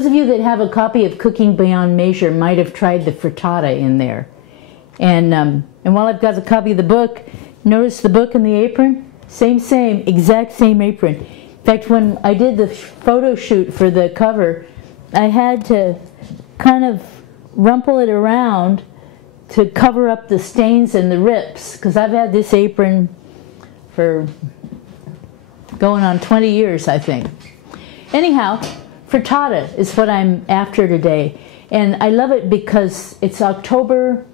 those of you that have a copy of Cooking Beyond Measure might have tried the frittata in there. And while I've got a copy of the book, notice the book and the apron? Same, exact same apron. In fact, when I did the photo shoot for the cover, I had to kind of rumple it around to cover up the stains and the rips, because I've had this apron for going on 20 years, I think. Anyhow, frittata is what I'm after today. And I love it because it's October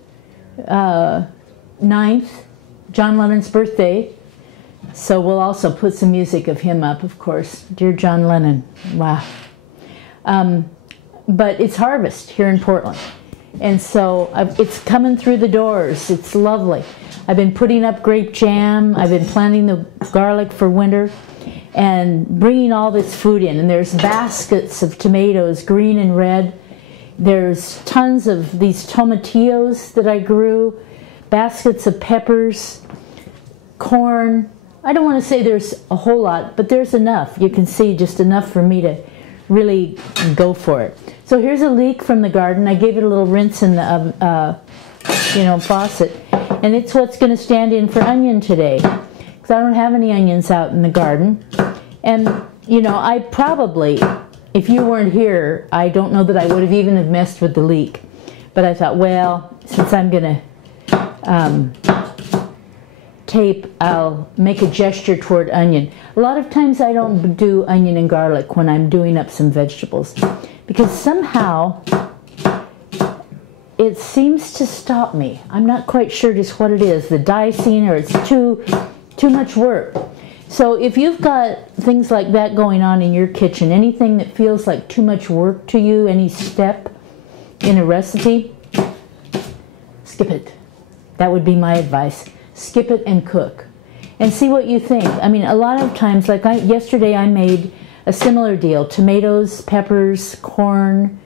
9th, John Lennon's birthday. So we'll also put some music of him up, of course. Dear John Lennon, wow. But it's harvest here in Portland. And so it's coming through the doors. It's lovely. I've been putting up grape jam. I've been planting the garlic for winter and bringing all this food in. And there's baskets of tomatoes, green and red. There's tons of these tomatillos that I grew, baskets of peppers, corn. I don't want to say there's a whole lot, but there's enough. You can see just enough for me to really go for it. So here's a leek from the garden. I gave it a little rinse in the faucet, and it's what's going to stand in for onion today, because I don't have any onions out in the garden. And I probably, if you weren't here, I don't know that I would have even have messed with the leek. But I thought, well, since I'm going to tape, I'll make a gesture toward onion. A lot of times I don't do onion and garlic when I'm doing up some vegetables, because somehow it seems to stop me. I'm not quite sure just what it is, the dicing, or it's too much work. So if you've got things like that going on in your kitchen, anything that feels like too much work to you, any step in a recipe, skip it. That would be my advice. Skip it and cook. And see what you think. I mean, a lot of times, like yesterday I made a similar deal. Tomatoes, peppers, corn,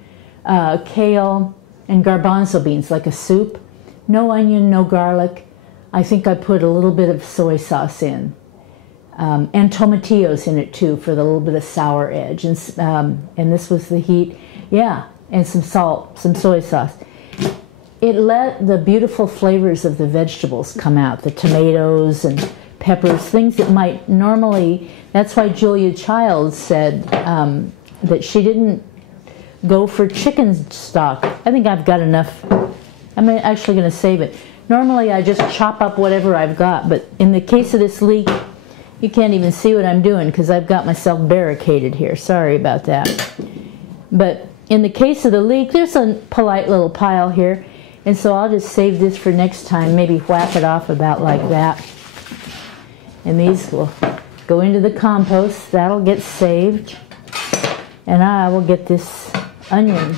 kale, and garbanzo beans, like a soup. No onion, no garlic. I think I put a little bit of soy sauce in. And tomatillos in it too, for the little bit of sour edge. And this was the heat. Yeah, and some salt, some soy sauce. It let the beautiful flavors of the vegetables come out, the tomatoes and peppers, things that might normally, that's why Julia Childs said that she didn't go for chicken stock. I think I've got enough. I'm actually going to save it. Normally I just chop up whatever I've got, but in the case of this leek, you can't even see what I'm doing because I've got myself barricaded here. Sorry about that. But in the case of the leek, there's a polite little pile here. And so I'll just save this for next time, maybe whack it off about like that. And these will go into the compost. That'll get saved. And I will get this onion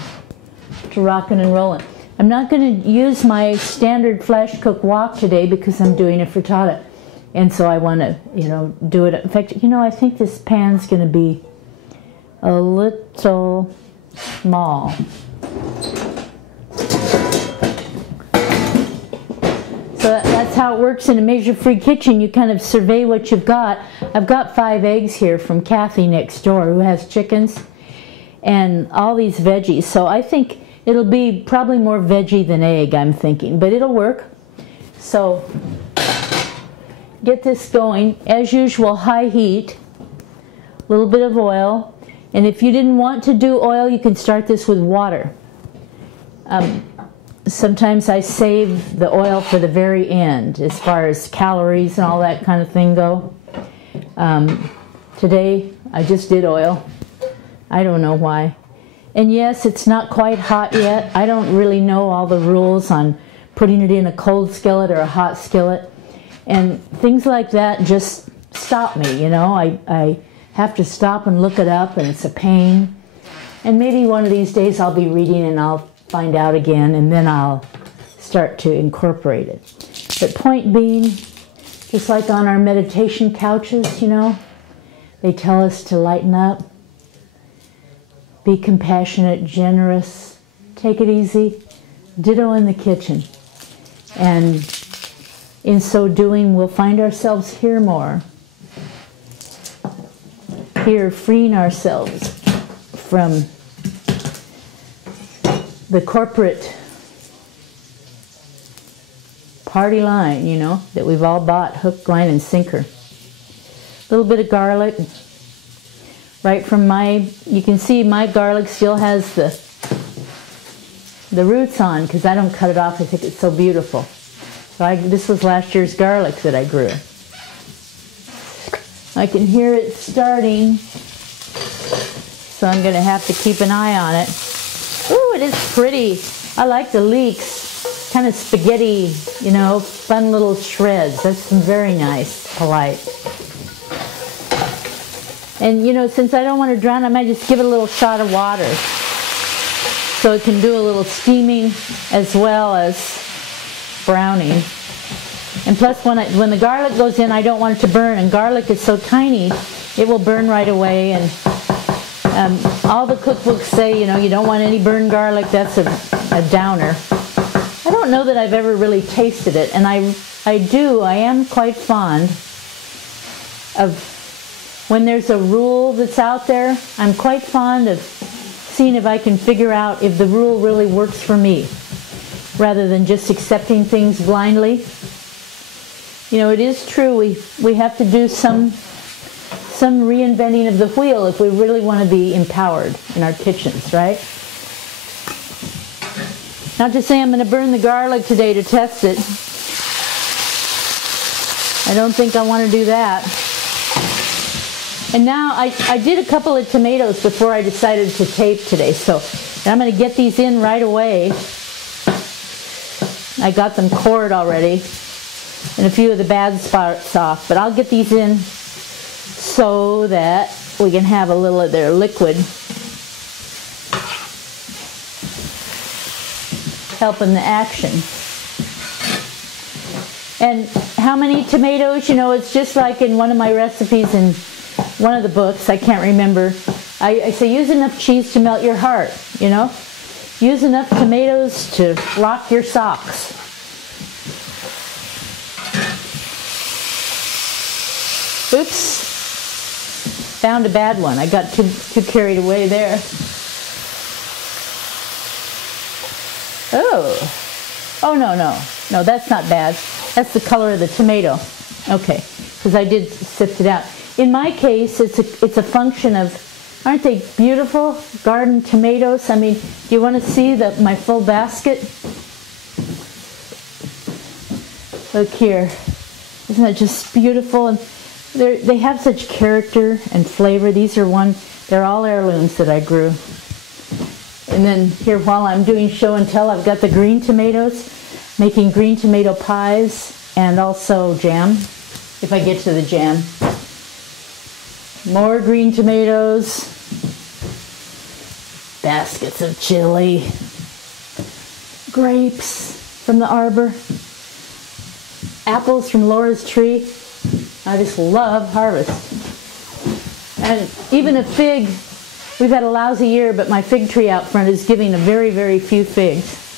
to rockin' and rollin'. I'm not going to use my standard flash cook wok today because I'm doing a frittata. And so I want to, do it. In fact, I think this pan's going to be a little small. So that's how it works in a measure-free kitchen. You kind of survey what you've got. I've got 5 eggs here from Kathy next door, who has chickens, and all these veggies. So I think it'll be probably more veggie than egg, I'm thinking, but it'll work. So get this going. As usual, high heat, a little bit of oil. And if you didn't want to do oil, you can start this with water. Sometimes I save the oil for the very end, as far as calories and all that kind of thing go. Today, I just did oil. I don't know why. And yes, it's not quite hot yet. I don't really know all the rules on putting it in a cold skillet or a hot skillet. And things like that just stop me, I have to stop and look it up, and it's a pain. And maybe one of these days I'll be reading and I'll find out again, and then I'll start to incorporate it. But point being, just like on our meditation couches, they tell us to lighten up, be compassionate, generous, take it easy. Ditto in the kitchen. And in so doing, we'll find ourselves here more. Here, freeing ourselves from the corporate party line, you know, that we've all bought, hook, line, and sinker. A little bit of garlic. Right from you can see my garlic still has the roots on because I don't cut it off. I think it's so beautiful. So this was last year's garlic that I grew. I can hear it starting, so I'm going to have to keep an eye on it. Ooh, it is pretty. I like the leeks, kind of spaghetti, you know, fun little shreds. That's very nice, polite. And you know, since I don't want to drown, I might just give it a little shot of water so it can do a little steaming as well as browning. And plus, when the garlic goes in, I don't want it to burn. And garlic is so tiny, it will burn right away. And all the cookbooks say, you know, you don't want any burned garlic. That's a downer. I don't know that I've ever really tasted it. And I am quite fond of, when there's a rule that's out there, I'm quite fond of seeing if I can figure out if the rule really works for me, rather than just accepting things blindly. You know, it is true we have to do some reinventing of the wheel if we really want to be empowered in our kitchens, right? Not to say I'm going to burn the garlic today to test it. I don't think I want to do that. And now I did a couple of tomatoes before I decided to tape today, so I'm going to get these in right away. I got them cored already and a few of the bad spots off, but I'll get these in so that we can have a little of their liquid helping the action. And how many tomatoes? You know, it's just like in one of my recipes in one of the books, I can't remember, I say use enough cheese to melt your heart, you know? Use enough tomatoes to rock your socks. Oops. Found a bad one. I got too carried away there. Oh, no, that's not bad. That's the color of the tomato. Okay, because I did sift it out. In my case, it's a function of, aren't they beautiful garden tomatoes? I mean, do you want to see my full basket? Look here. Isn't that just beautiful? And they have such character and flavor. They're all heirlooms that I grew. And then here, while I'm doing show and tell, I've got the green tomatoes, making green tomato pies and also jam, if I get to the jam. More green tomatoes, baskets of chili, grapes from the arbor, apples from Laura's tree. I just love harvest. And even a fig, we've had a lousy year, but my fig tree out front is giving a very, very few figs.